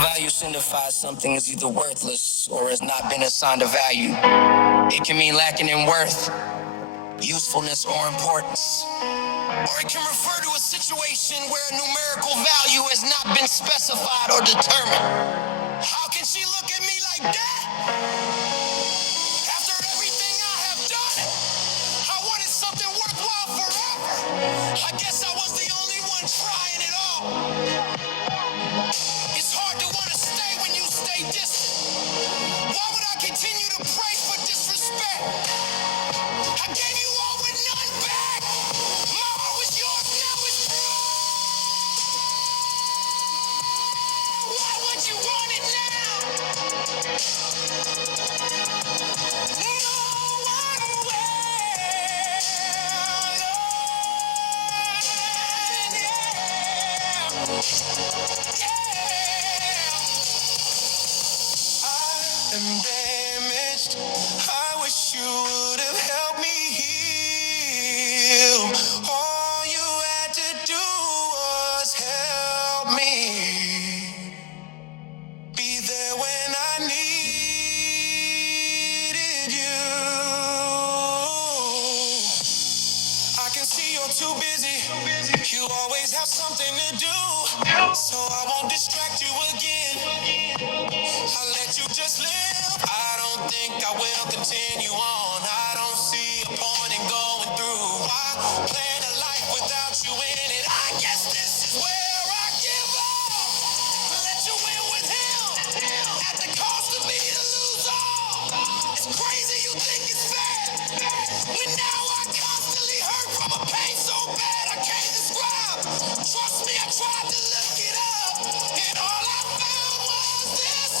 Value signifies something is either worthless or has not been assigned a value. It can mean lacking in worth, usefulness, or importance. Or it can refer to a situation where a numerical value has not been specified or determined. How can she look at me like that? After everything I have done, I wanted something worthwhile forever. I guess I was the only one trying it all. It's hard to want to stay when you stay distant. Why would I continue to pray for disrespect? I gave you all with none back. My heart was yours, now it's through. Why would you want it now? No one will. Yeah. I am damaged. I wish you would have helped me heal. All you had to do was help me. Be there when I needed you. I can see you're too busy. You always have something to do. So I won't distract you again. I'll let you just live. I don't think I will continue on. I don't see a point in going through. Why plan a life without you in it? I guess this is where I give up. Let you in with him. At the cost of me to lose all. It's crazy you think it's fair. When now I constantly hurt from a pain so bad I can't describe. Trust me, I tried to look it up. And all I found was this.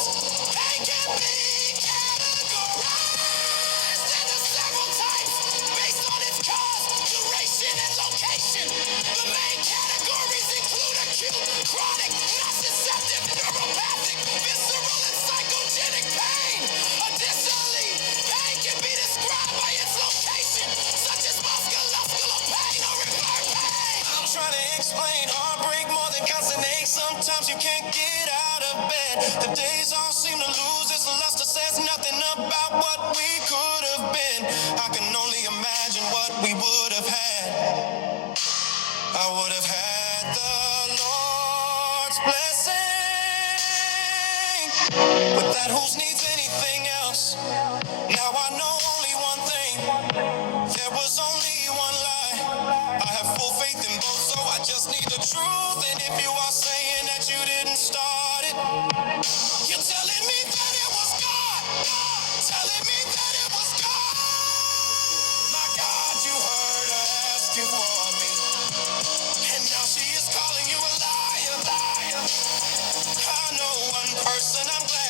Pain can be categorized into several types based on its cause, duration, and location. The main categories include acute, chronic, nociceptive, neuropathic, visceral, and psychogenic pain. Additionally, pain can be described by its location, such as musculoskeletal pain or reverse pain. I'm trying to explain heartbreak more than constant ache. Sometimes you can't get out of bed. The days all seem to lose its luster. Says nothing about what we could have been. I can only imagine what we would have had. I would have had the Lord's blessing. With that, who needs anything else? Now I know only one thing. There was only one lie. I have full faith in both, so I just need the truth. And if you are saying that you didn't start it, you're telling me that it was God. Telling me that it was God. My God, you heard her asking for me. And now she is calling you a liar. I know one person I'm glad